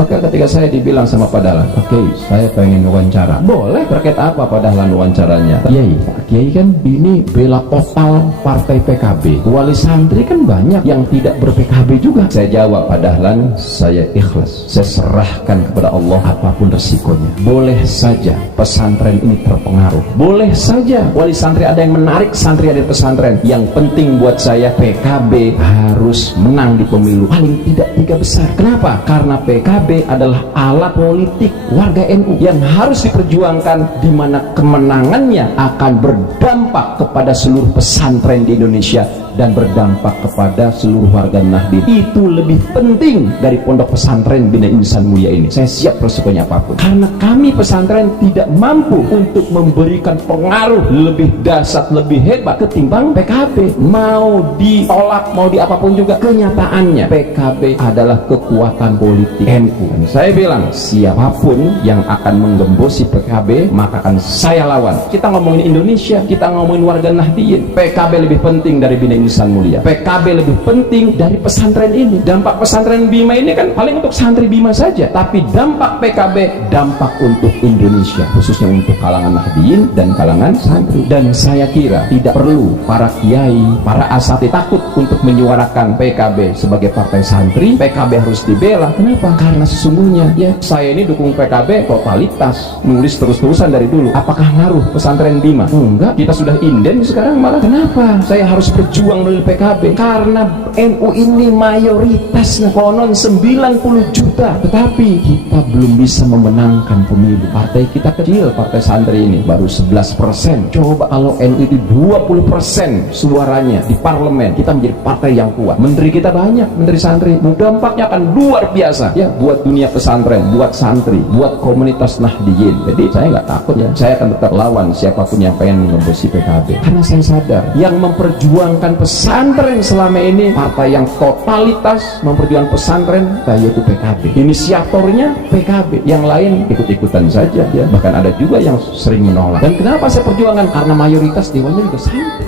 Maka ketika saya dibilang sama Pak Dahlan, oke, saya pengen wawancara, boleh, terkait apa Pak Dahlan wawancaranya? Kiai, Pak Kiai kan ini bela total partai PKB, wali santri kan banyak yang tidak ber-PKB juga. Saya jawab, Pak Dahlan, saya ikhlas, saya serahkan kepada Allah apapun resikonya. Boleh saja pesantren ini terpengaruh, boleh saja wali santri ada yang menarik santri dari pesantren. Yang penting buat saya, PKB harus menang di pemilu paling tidak 3 besar. Kenapa? Karena PKB adalah alat politik warga NU yang harus diperjuangkan, di mana kemenangannya akan berdampak kepada seluruh pesantren di Indonesia dan berdampak kepada seluruh warga Nahdien. Itu lebih penting dari pondok pesantren Bina Insan Mulia ini. Saya siap resikonya apapun, karena kami pesantren tidak mampu untuk memberikan pengaruh lebih dahsyat, lebih hebat ketimbang PKB. Mau ditolak, mau di apapun juga, kenyataannya PKB adalah kekuatan politik NU. Dan saya bilang, siapapun yang akan menggembosi PKB, maka akan saya lawan. Kita ngomongin Indonesia, kita ngomongin warga Nahdien, PKB lebih penting dari Bina Insan Mulia. PKB lebih penting dari pesantren ini. Dampak pesantren Bima ini kan paling untuk santri Bima saja, tapi dampak PKB dampak untuk Indonesia, khususnya untuk kalangan Nahdien dan kalangan santri. Dan saya kira tidak perlu para kiai, para asatidz takut untuk menyuarakan PKB sebagai partai santri. PKB harus dibela. Kenapa? Karena sesungguhnya ya, saya ini dukung PKB totalitas, nulis terus-terusan dari dulu. Apakah ngaruh pesantren Bima? Enggak, kita sudah inden sekarang. Malah kenapa saya harus berjuang dari PKB? Karena NU ini mayoritasnya konon 90 juta, tetapi kita belum bisa memenangkan pemilu. Partai kita kecil, partai santri ini baru 11%. Coba kalau NU itu 20% suaranya di parlemen, kita menjadi partai yang kuat. Menteri kita banyak, menteri santri, dampaknya akan luar biasa ya, buat dunia pesantren, buat santri, buat komunitas Nahdien. Jadi saya nggak takut ya, saya akan tetap lawan siapapun yang pengen mengembosi PKB, karena saya sadar yang memperjuangkan pesantren selama ini partai yang totalitas memperjuangkan pesantren, yaitu PKB. Inisiatornya PKB, yang lain ikut-ikutan saja ya, bahkan ada juga yang sering menolak. Dan kenapa saya perjuangkan? Karena mayoritas dewannya juga santri.